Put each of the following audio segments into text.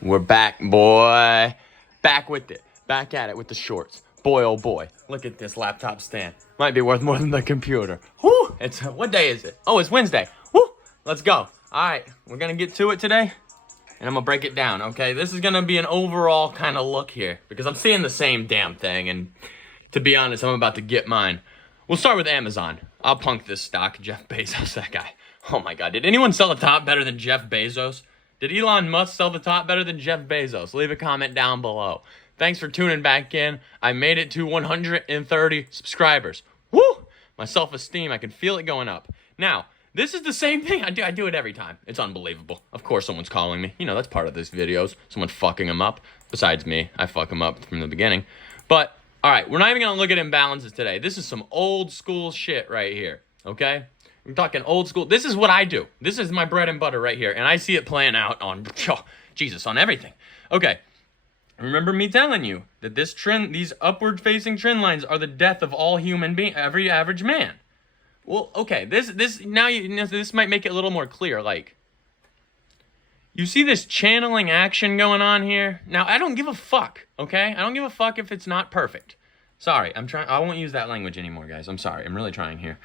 We're back, boy. Back with it. Back at it with the shorts. Boy, oh boy. Look at this laptop stand. Might be worth more than the computer. Whoo! It's, what day is it? Oh, it's Wednesday. Whoo! Let's go. All right, we're gonna get to it today, and I'm gonna break it down, okay? This is gonna be an overall kind of look here, because I'm seeing the same damn thing, and to be honest, I'm about to get mine. We'll start with Amazon. I'll punk this stock. Jeff Bezos, that guy. Oh my God, did anyone sell the top better than Jeff Bezos? Did Elon Musk sell the top better than Jeff Bezos? Leave a comment down below. Thanks for tuning back in. I made it to 130 subscribers. Woo! My self-esteem, I can feel it going up. Now, this is the same thing. I do it every time. It's unbelievable. Of course someone's calling me. You know, that's part of this videos. Someone fucking them up. Besides me, I fuck them up from the beginning. But, all right, we're not even going to look at imbalances today. This is some old school shit right here, okay? I'm talking old school. This is what I do. This is my bread and butter right here. And I see it playing out on, oh, Jesus, on everything. Okay. Remember me telling you that this trend, these upward facing trend lines are the death of all human beings, every average man. Well, okay. This might make it a little more clear. Like, you see this channeling action going on here? Now, I don't give a fuck, okay? I don't give a fuck if it's not perfect. Sorry, I won't use that language anymore, guys. I'm sorry. I'm really trying here.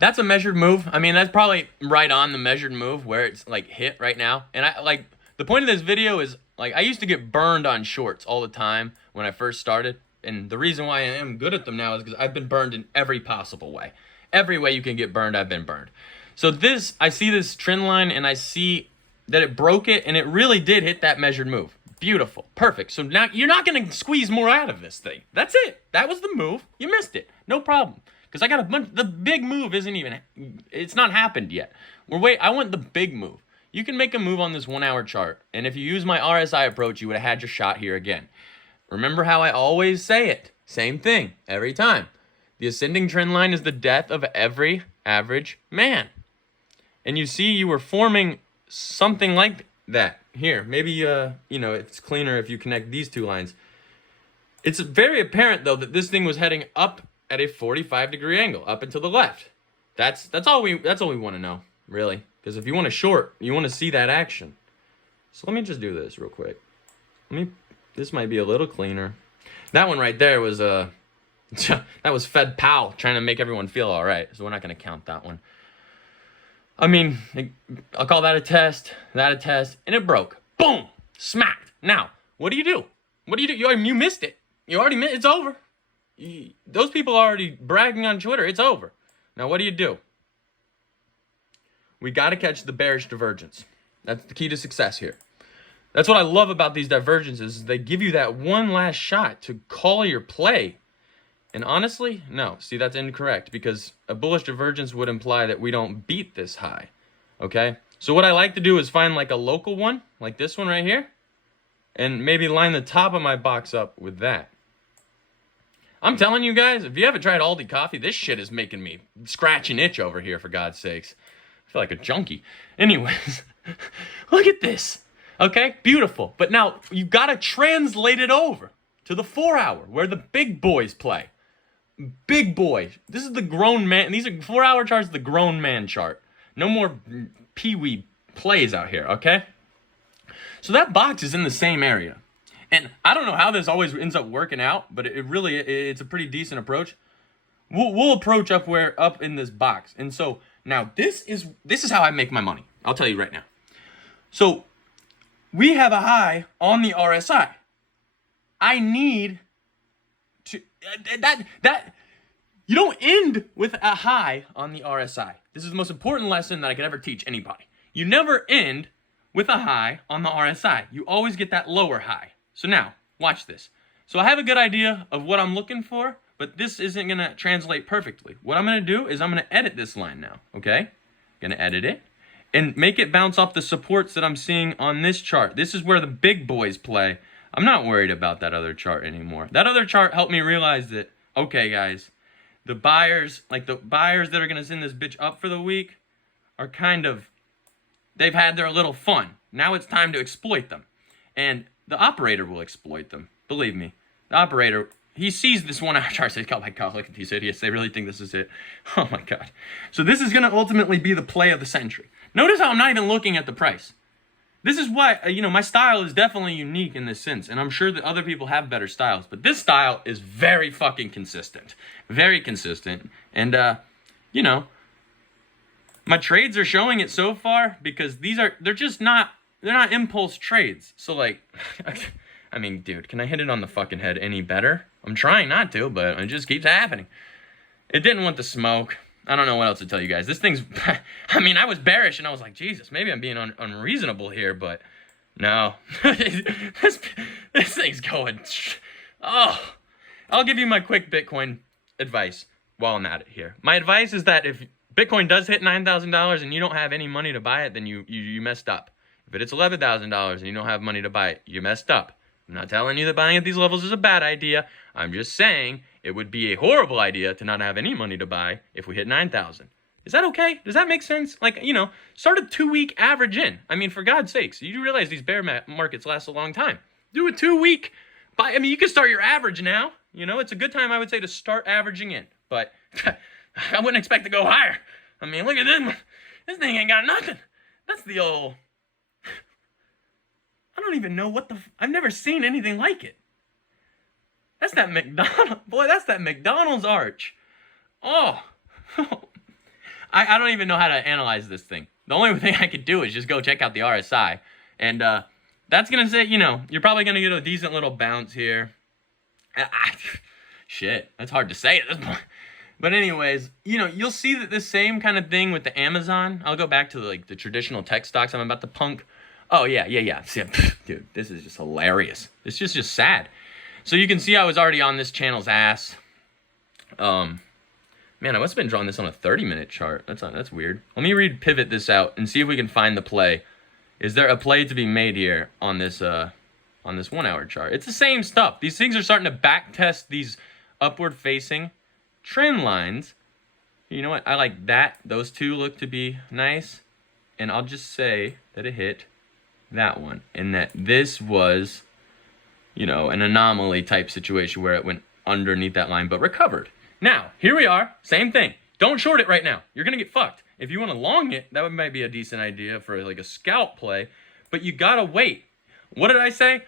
That's a measured move. I mean, that's probably right on the measured move where it's like hit right now. And I like, the point of this video is, like, I used to get burned on shorts all the time when I first started. And the reason why I am good at them now is because I've been burned in every possible way. Every way you can get burned, I've been burned. So this, I see this trend line and I see that it broke it and it really did hit that measured move. Beautiful. Perfect. So now you're not going to squeeze more out of this thing. That's it. That was the move. You missed it. No problem. Because I got a bunch, the big move isn't even, it's not happened yet. I want the big move. You can make a move on this 1 hour chart. And if you use my RSI approach, you would have had your shot here again. Remember how I always say it. Same thing every time. The ascending trend line is the death of every average man. And you see you were forming something like that here. Maybe, you know, it's cleaner if you connect these two lines. It's very apparent though that this thing was heading up at a 45-degree angle, up and to the left. That's all we want to know, really. Because if you want to short, you want to see that action. So let me just do this real quick. This might be a little cleaner. That one right there was that was Fed Powell trying to make everyone feel all right. So we're not going to count that one. I mean, I'll call that a test, and it broke. Boom! Smacked. Now, what do you do? What do you do? You missed it. You already missed it. It's over. Those people are already bragging on Twitter. It's over. Now, what do? We got to catch the bearish divergence. That's the key to success here. That's what I love about these divergences. They give you that one last shot to call your play. And honestly, no. See, that's incorrect because a bullish divergence would imply that we don't beat this high. Okay? So what I like to do is find like a local one, like this one right here, and maybe line the top of my box up with that. I'm telling you guys, if you haven't tried Aldi coffee, this shit is making me scratch and itch over here, for God's sakes. I feel like a junkie. Anyways, look at this. Okay, beautiful. But now, you gotta translate it over to the 4 hour, where the big boys play. Big boy. This is the grown man. These are 4 hour charts, the grown man chart. No more pee-wee plays out here, okay? So that box is in the same area. And I don't know how this always ends up working out, but it's a pretty decent approach. We'll approach up in this box. And so now this is how I make my money. I'll tell you right now. So we have a high on the RSI. I need to you don't end with a high on the RSI. This is the most important lesson that I could ever teach anybody. You never end with a high on the RSI. You always get that lower high. So now, watch this. So I have a good idea of what I'm looking for, but this isn't going to translate perfectly. What I'm going to do is I'm going to edit this line now, okay? Going to edit it and make it bounce off the supports that I'm seeing on this chart. This is where the big boys play. I'm not worried about that other chart anymore. That other chart helped me realize that, okay, guys, the buyers that are going to send this bitch up for the week are they've had their little fun. Now it's time to exploit them. And the operator will exploit them. Believe me. The operator, he sees this 1 hour chart, says, oh my God, look at these idiots. They really think this is it. Oh my God. So this is going to ultimately be the play of the century. Notice how I'm not even looking at the price. this is why, my style is definitely unique in this sense, and I'm sure that other people have better styles, but this style is very fucking consistent. Very consistent. And, my trades are showing it so far because they're not impulse trades. So, like, I mean, dude, can I hit it on the fucking head any better? I'm trying not to, but it just keeps happening. It didn't want the smoke. I don't know what else to tell you guys. This thing's, I mean, I was bearish and I was like, Jesus, maybe I'm being unreasonable here, but no. this thing's going, oh. I'll give you my quick Bitcoin advice while I'm at it here. My advice is that if Bitcoin does hit $9,000 and you don't have any money to buy it, then you messed up. If it's $11,000 and you don't have money to buy it, you messed up. I'm not telling you that buying at these levels is a bad idea. I'm just saying it would be a horrible idea to not have any money to buy if we hit 9,000. Is that okay? Does that make sense? Like, start a 2-week average in. I mean, for God's sakes, you do realize these bear markets last a long time. Do a 2-week buy. I mean, you can start your average now. It's a good time, I would say, to start averaging in. But I wouldn't expect to go higher. I mean, look at this. This thing ain't got nothing. That's the old... I don't even know what I've never seen anything like it. That's that McDonald's... Boy, that's that McDonald's arch. Oh. I don't even know how to analyze this thing. The only thing I could do is just go check out the RSI. And that's going to say, you're probably going to get a decent little bounce here. Shit, that's hard to say at this point. But anyways, you'll see that this same kind of thing with the Amazon. I'll go back to the traditional tech stocks I'm about to punk. Oh, yeah. See, dude, this is just hilarious. It's just sad. So you can see I was already on this channel's ass. Man, I must have been drawing this on a 30-minute chart. That's weird. Let me pivot this out and see if we can find the play. Is there a play to be made here on this 1-hour chart? It's the same stuff. These things are starting to back test these upward-facing trend lines. You know what? I like that. Those two look to be nice. And I'll just say that it hit that one. And that this was, an anomaly type situation where it went underneath that line but recovered. Now, here we are. Same thing. Don't short it right now. You're going to get fucked. If you want to long it, that might be a decent idea for like a scalp play. But you got to wait. What did I say?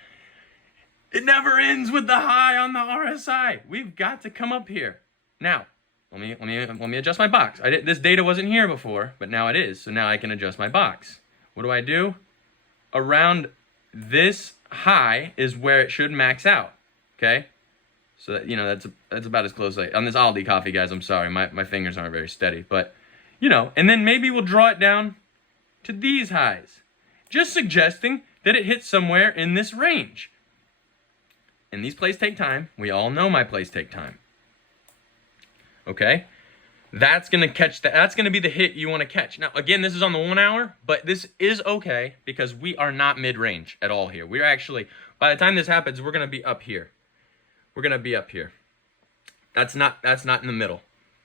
It never ends with the high on the RSI. We've got to come up here. Now, let me adjust my box. This data wasn't here before, but now it is. So now I can adjust my box. What do? Around this high is where it should max out. Okay? So that, that's about as close as on this Aldi coffee, guys. I'm sorry, my fingers aren't very steady, but and then maybe we'll draw it down to these highs, just suggesting that it hits somewhere in this range. And these plays take time. We all know my plays take time. Okay, that's gonna catch that. That's gonna be the hit you want to catch. Now, again, this is on the 1 hour, but this is okay because we are not mid-range at all here. We're actually, by the time this happens, we're gonna be up here. We're gonna be up here. That's not in the middle,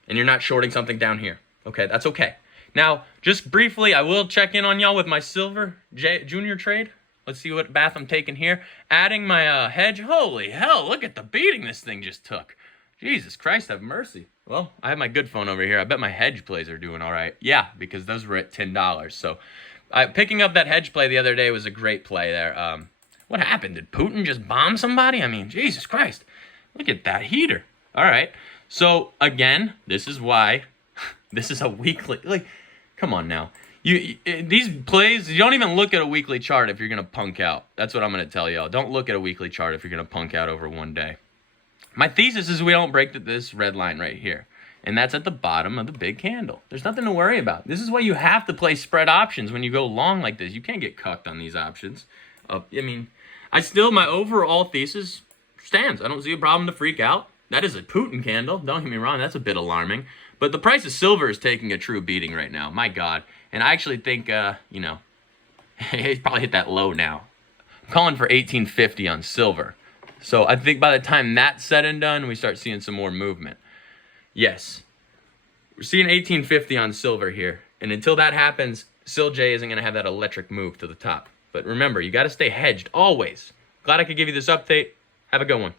and you're not shorting something down here. Okay, that's okay. Now, just briefly, I will check in on y'all with my silver junior trade. Let's see what bath I'm taking here. Adding my hedge. Holy hell! Look at the beating this thing just took. Jesus Christ, have mercy. Well, I have my good phone over here. I bet my hedge plays are doing all right. Yeah, because those were at $10. So, picking up that hedge play the other day was a great play there. What happened? Did Putin just bomb somebody? I mean, Jesus Christ. Look at that heater. All right. So, again, this is why this is a weekly. Like, come on now. These plays, you don't even look at a weekly chart if you're going to punk out. That's what I'm going to tell y'all. Don't look at a weekly chart if you're going to punk out over one day. My thesis is we don't break this red line right here. And that's at the bottom of the big candle. There's nothing to worry about. This is why you have to play spread options when you go long like this. You can't get cucked on these options. My overall thesis stands. I don't see a problem to freak out. That is a Putin candle. Don't get me wrong. That's a bit alarming. But the price of silver is taking a true beating right now. My God. And I actually think, he's probably hit that low now. I'm calling for 1850 on silver. So I think by the time that's said and done, we start seeing some more movement. Yes, we're seeing 1850 on silver here. And until that happens, SILJ isn't going to have that electric move to the top. But remember, you got to stay hedged always. Glad I could give you this update. Have a good one.